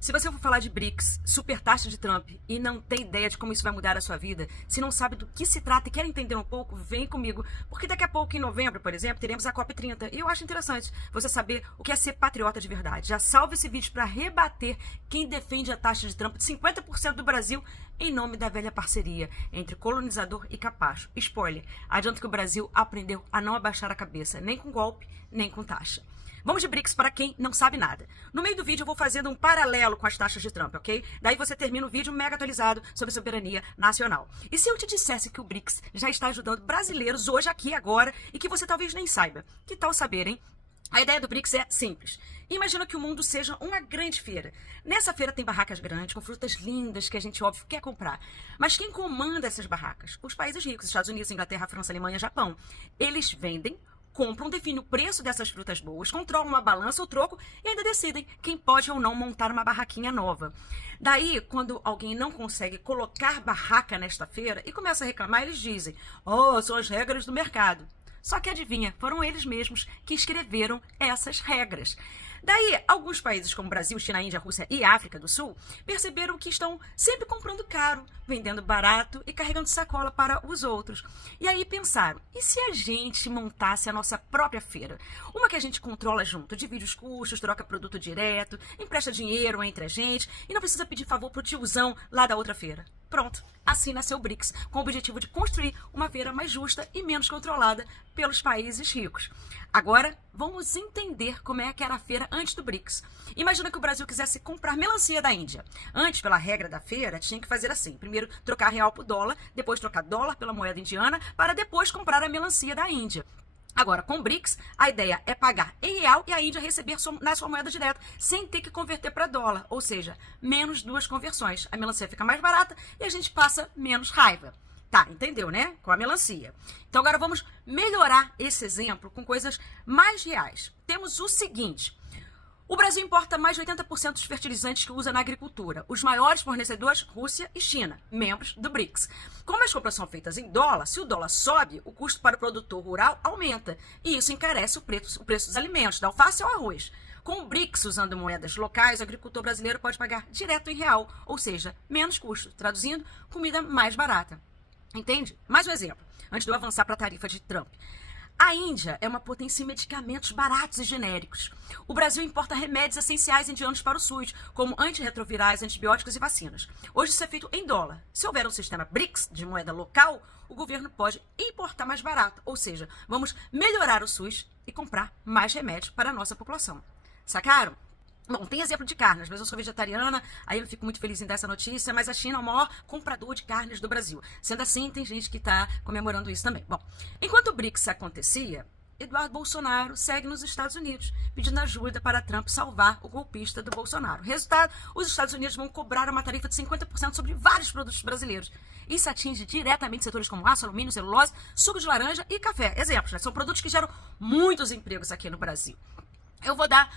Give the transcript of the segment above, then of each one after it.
Se você for falar de BRICS, super taxa de Trump, e não tem ideia de como isso vai mudar a sua vida, se não sabe do que se trata e quer entender um pouco, vem comigo. Porque daqui a pouco, em novembro, por exemplo, teremos a COP30. E eu acho interessante você saber o que é ser patriota de verdade. Já salve esse vídeo para rebater quem defende a taxa de Trump de 50% do Brasil em nome da velha parceria entre colonizador e capacho. Spoiler, adianta que o Brasil aprendeu a não abaixar a cabeça, nem com golpe, nem com taxa. Vamos de BRICS para quem não sabe nada. No meio do vídeo eu vou fazendo um paralelo com as taxas de Trump, ok? Daí você termina o vídeo mega atualizado sobre soberania nacional. E se eu te dissesse que o BRICS já está ajudando brasileiros hoje, aqui, agora, e que você talvez nem saiba? Que tal saber, hein? A ideia do BRICS é simples. Imagina que o mundo seja uma grande feira. Nessa feira tem barracas grandes, com frutas lindas que a gente, óbvio, quer comprar. Mas quem comanda essas barracas? Os países ricos, Estados Unidos, Inglaterra, França, Alemanha, Japão. Eles vendem, compram, definem o preço dessas frutas boas, controlam uma balança ou troco e ainda decidem quem pode ou não montar uma barraquinha nova. Daí, quando alguém não consegue colocar barraca nesta feira e começa a reclamar, eles dizem: "Oh, são as regras do mercado." Só que adivinha, foram eles mesmos que escreveram essas regras. Daí, alguns países como Brasil, China, Índia, Rússia e África do Sul perceberam que estão sempre comprando caro, vendendo barato e carregando sacola para os outros. E aí pensaram, e se a gente montasse a nossa própria feira? Uma que a gente controla junto, divide os custos, troca produto direto, empresta dinheiro entre a gente e não precisa pedir favor pro tiozão lá da outra feira. Pronto, assim nasceu o BRICS, com o objetivo de construir uma feira mais justa e menos controlada pelos países ricos. Agora, vamos entender como é que era a feira antes do BRICS. Imagina que o Brasil quisesse comprar melancia da Índia. Antes, pela regra da feira, tinha que fazer assim. Primeiro, trocar real por dólar, depois trocar dólar pela moeda indiana, para depois comprar a melancia da Índia. Agora, com o BRICS, a ideia é pagar em real e a Índia receber na sua moeda direta, sem ter que converter para dólar. Ou seja, menos duas conversões. A melancia fica mais barata e a gente passa menos raiva. Tá, entendeu, né? Com a melancia. Então agora vamos melhorar esse exemplo com coisas mais reais. Temos o seguinte: o Brasil importa mais de 80% dos fertilizantes que usa na agricultura. Os maiores fornecedores, Rússia e China, membros do BRICS. Como as compras são feitas em dólar, se o dólar sobe, o custo para o produtor rural aumenta. E isso encarece o preço dos alimentos, da alface ao arroz. Com o BRICS usando moedas locais, o agricultor brasileiro pode pagar direto em real, ou seja, menos custo. Traduzindo, comida mais barata. Entende? Mais um exemplo, antes de eu avançar para a tarifa de Trump. A Índia é uma potência em medicamentos baratos e genéricos. O Brasil importa remédios essenciais indianos para o SUS, como antirretrovirais, antibióticos e vacinas. Hoje isso é feito em dólar. Se houver um sistema BRICS de moeda local, o governo pode importar mais barato, ou seja, vamos melhorar o SUS e comprar mais remédios para a nossa população. Sacaram? Bom, tem exemplo de carnes, mas eu sou vegetariana, aí eu não fico muito feliz em dar essa notícia, mas a China é o maior comprador de carnes do Brasil. Sendo assim, tem gente que está comemorando isso também. Bom, enquanto o BRICS acontecia, Eduardo Bolsonaro segue nos Estados Unidos, pedindo ajuda para Trump salvar o golpista do Bolsonaro. Resultado, os Estados Unidos vão cobrar uma tarifa de 50% sobre vários produtos brasileiros. Isso atinge diretamente setores como aço, alumínio, celulose, suco de laranja e café. Exemplos, né? São produtos que geram muitos empregos aqui no Brasil. Eu vou dar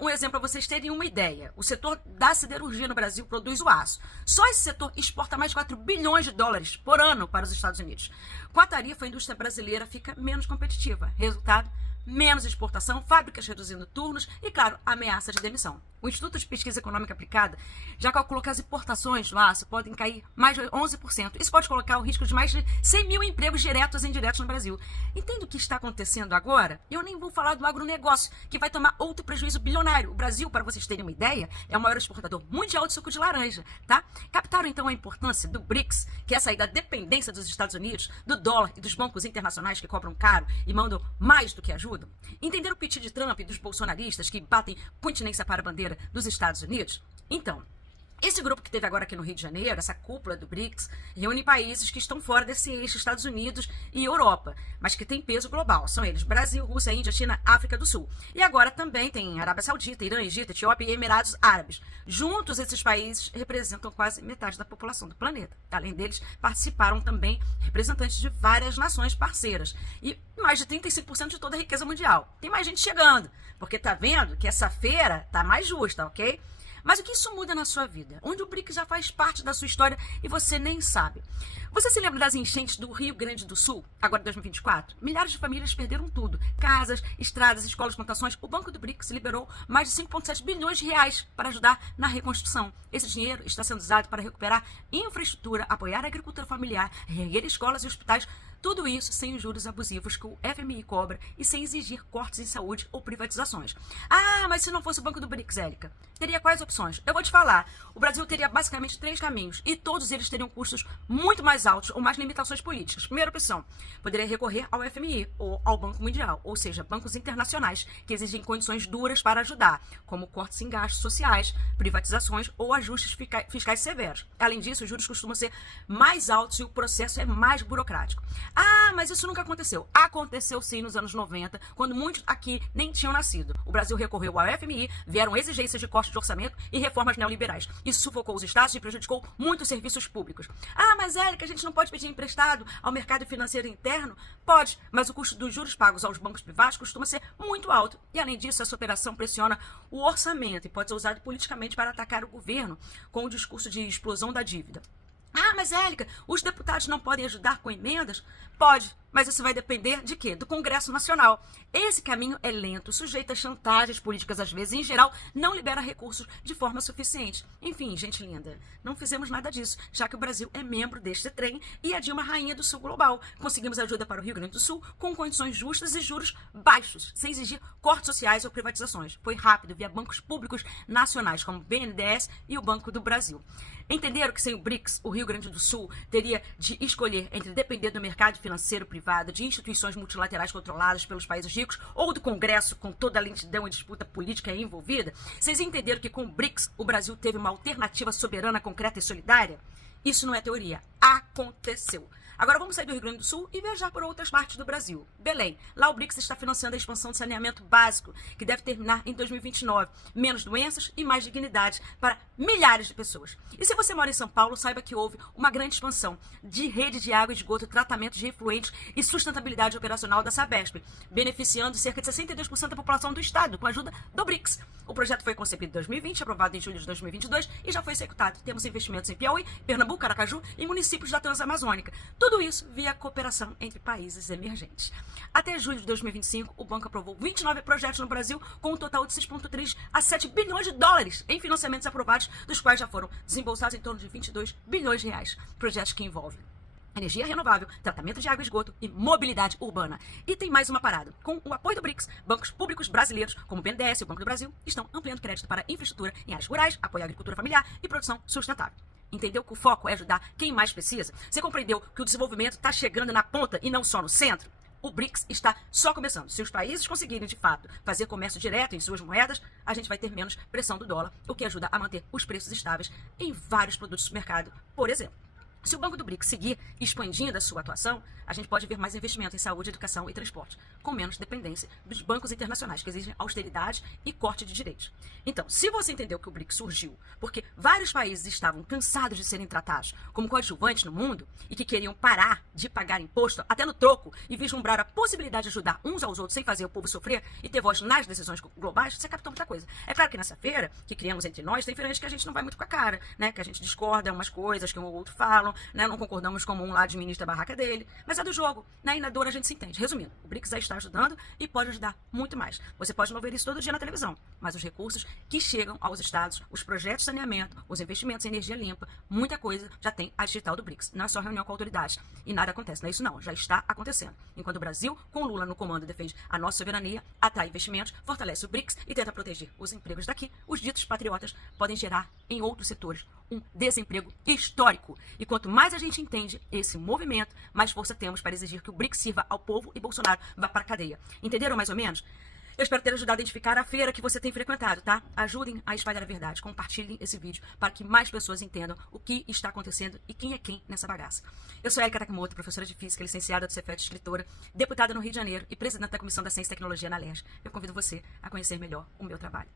um exemplo para vocês terem uma ideia. O setor da siderurgia no Brasil produz o aço. Só esse setor exporta mais de 4 bilhões de dólares por ano para os Estados Unidos. Com a tarifa, a indústria brasileira fica menos competitiva. Resultado, menos exportação, fábricas reduzindo turnos e, claro, ameaça de demissão. O Instituto de Pesquisa Econômica Aplicada já calculou que as importações do aço podem cair mais de 11%. Isso pode colocar o risco de mais de 100 mil empregos diretos e indiretos no Brasil. Entende o que está acontecendo agora? Eu nem vou falar do agronegócio, que vai tomar outro prejuízo bilionário. O Brasil, para vocês terem uma ideia, é o maior exportador mundial de suco de laranja, tá? Captaram, então, a importância do BRICS, que é sair da dependência dos Estados Unidos, do dólar e dos bancos internacionais que cobram caro e mandam mais do que ajudam? Entenderam o piti de Trump e dos bolsonaristas que batem continência para a bandeira dos Estados Unidos? Então, esse grupo que teve agora aqui no Rio de Janeiro, essa cúpula do BRICS, reúne países que estão fora desse eixo, Estados Unidos e Europa, mas que tem peso global. São eles Brasil, Rússia, Índia, China, África do Sul. E agora também tem Arábia Saudita, Irã, Egito, Etiópia e Emirados Árabes. Juntos, esses países representam quase metade da população do planeta. Além deles, participaram também representantes de várias nações parceiras. E mais de 35% de toda a riqueza mundial. Tem mais gente chegando, porque tá vendo que essa feira tá mais justa, ok? Mas o que isso muda na sua vida? Onde o BRICS já faz parte da sua história e você nem sabe. Você se lembra das enchentes do Rio Grande do Sul, agora em 2024? Milhares de famílias perderam tudo. Casas, estradas, escolas, plantações. O Banco do BRICS liberou mais de 5,7 bilhões de reais para ajudar na reconstrução. Esse dinheiro está sendo usado para recuperar infraestrutura, apoiar a agricultura familiar, reerguer escolas e hospitais. Tudo isso sem os juros abusivos que o FMI cobra e sem exigir cortes em saúde ou privatizações. Ah, mas se não fosse o Banco do BRICS, Érica, teria quais opções? Eu vou te falar. O Brasil teria basicamente 3 caminhos e todos eles teriam custos muito mais altos ou mais limitações políticas. Primeira opção, poderia recorrer ao FMI ou ao Banco Mundial, ou seja, bancos internacionais que exigem condições duras para ajudar, como cortes em gastos sociais, privatizações ou ajustes fiscais severos. Além disso, os juros costumam ser mais altos e o processo é mais burocrático. Ah, mas isso nunca aconteceu. Aconteceu sim nos anos 90, quando muitos aqui nem tinham nascido. O Brasil recorreu ao FMI, vieram exigências de corte de orçamento e reformas neoliberais. Isso sufocou os estados e prejudicou muitos serviços públicos. Ah, mas Érica, a gente não pode pedir emprestado ao mercado financeiro interno? Pode, mas o custo dos juros pagos aos bancos privados costuma ser muito alto. E além disso, essa operação pressiona o orçamento e pode ser usado politicamente para atacar o governo com o discurso de explosão da dívida. Ah, mas Érica, os deputados não podem ajudar com emendas? Pode, mas isso vai depender de quê? Do Congresso Nacional. Esse caminho é lento, sujeito a chantagens políticas às vezes e, em geral, não libera recursos de forma suficiente. Enfim, gente linda, não fizemos nada disso, já que o Brasil é membro deste trem e a Dilma rainha do Sul global. Conseguimos ajuda para o Rio Grande do Sul com condições justas e juros baixos, sem exigir cortes sociais ou privatizações. Foi rápido, via bancos públicos nacionais, como o BNDES e o Banco do Brasil. Entenderam que sem o BRICS, o Rio Grande do Sul teria de escolher entre depender do mercado financeiro privado, de instituições multilaterais controladas pelos países ricos ou do Congresso com toda a lentidão e disputa política envolvida? Vocês entenderam que com o BRICS o Brasil teve uma alternativa soberana, concreta e solidária? Isso não é teoria, aconteceu. Agora vamos sair do Rio Grande do Sul e viajar por outras partes do Brasil. Belém. Lá o BRICS está financiando a expansão de saneamento básico, que deve terminar em 2029. Menos doenças e mais dignidade para milhares de pessoas. E se você mora em São Paulo, saiba que houve uma grande expansão de rede de água e esgoto, tratamento de efluentes e sustentabilidade operacional da Sabesp, beneficiando cerca de 62% da população do estado, com a ajuda do BRICS. O projeto foi concebido em 2020, aprovado em julho de 2022 e já foi executado. Temos investimentos em Piauí, Pernambuco, Aracaju e municípios da Transamazônica. Tudo isso via cooperação entre países emergentes. Até julho de 2025, o banco aprovou 29 projetos no Brasil, com um total de 6,3 a 7 bilhões de dólares em financiamentos aprovados, dos quais já foram desembolsados em torno de 22 bilhões de reais. Projetos que envolvem energia renovável, tratamento de água e esgoto e mobilidade urbana. E tem mais uma parada. Com o apoio do BRICS, bancos públicos brasileiros, como o BNDES e o Banco do Brasil, estão ampliando crédito para infraestrutura em áreas rurais, apoio à agricultura familiar e produção sustentável. Entendeu que o foco é ajudar quem mais precisa? Você compreendeu que o desenvolvimento está chegando na ponta e não só no centro? O BRICS está só começando. Se os países conseguirem, de fato, fazer comércio direto em suas moedas, a gente vai ter menos pressão do dólar, o que ajuda a manter os preços estáveis em vários produtos do mercado, por exemplo. Se o Banco do BRICS seguir expandindo a sua atuação, a gente pode ver mais investimento em saúde, educação e transporte, com menos dependência dos bancos internacionais, que exigem austeridade e corte de direitos. Então, se você entendeu que o BRICS surgiu porque vários países estavam cansados de serem tratados como coadjuvantes no mundo e que queriam parar de pagar imposto até no troco e vislumbrar a possibilidade de ajudar uns aos outros sem fazer o povo sofrer e ter voz nas decisões globais, você captou muita coisa. É claro que nessa feira que criamos entre nós, tem feirantes que a gente não vai muito com a cara, né? Que a gente discorda umas coisas que um ou outro falam, né? Não concordamos como um lá administra a barraca dele, mas é do jogo, né? E na dor a gente se entende. Resumindo, o BRICS já está ajudando e pode ajudar muito mais. Você pode não ver isso todo dia na televisão, mas os recursos que chegam aos estados, os projetos de saneamento, os investimentos em energia limpa, muita coisa já tem a digital do BRICS. Não é só reunião com autoridades e nada acontece, não é isso não, já está acontecendo. Enquanto o Brasil, com Lula no comando, defende a nossa soberania, atrai investimentos, fortalece o BRICS e tenta proteger os empregos daqui, os ditos patriotas podem gerar em outros setores um desemprego histórico. E quanto mais a gente entende esse movimento, mais força temos para exigir que o BRICS sirva ao povo e Bolsonaro vá para a cadeia. Entenderam mais ou menos? Eu espero ter ajudado a identificar a feira que você tem frequentado, tá? Ajudem a espalhar a verdade, compartilhem esse vídeo para que mais pessoas entendam o que está acontecendo e quem é quem nessa bagaça. Eu sou Érica Takimoto, professora de Física, licenciada do Cefet, escritora, deputada no Rio de Janeiro e presidente da Comissão da Ciência e Tecnologia na LERJ. Eu convido você a conhecer melhor o meu trabalho.